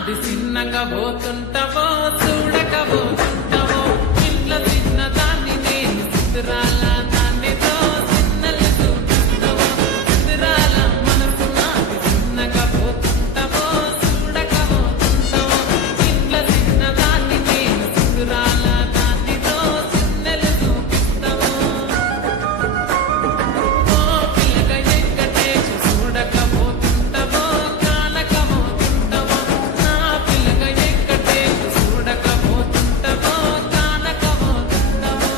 నాది చిన్నగా పోతుంటావో చూడకపోతుంటావో ఇంట్లో చిన్న దాన్ని నేను చిత్రాల దాన్నితో చిన్నలు చూపిస్తావో చిత్రాల మనసు నాది చిన్నగా పోతుంటావో చూడకపోతుంటావో ఇంట్లో చిన్న దాన్ని నేను చిత్రాల దాన్నితో చిన్నలు చూపిస్తావో ఓ పిల్లగా ఎక్కటేసి చూడకపోతుంటావో కానకపోతుంటావో నా పిల్లగా ఎక్కటేసి చూడకపోతుంటావో కానకపోతుంటావో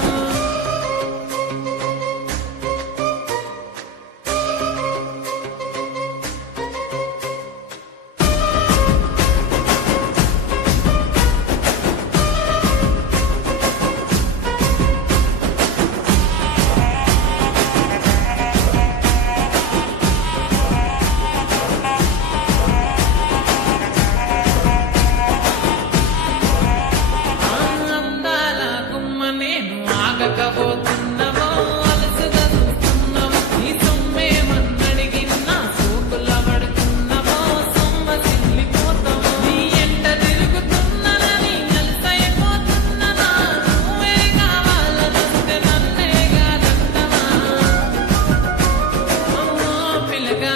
అందాల గుమ్మ నేను ఆగకపోతున్నావో అలసుగా చూస్తున్నావో నీ సొమ్మేమన్నడిగినా సోకుల పడుతున్నావో సొమ్మ సిల్లిపోతావో నీ ఎంట తిరుగుతున్నానని నలుసైపోతున్నానా నువ్వే కావాలనంటే నన్నే కాదంటవా ఓ పిల్లగా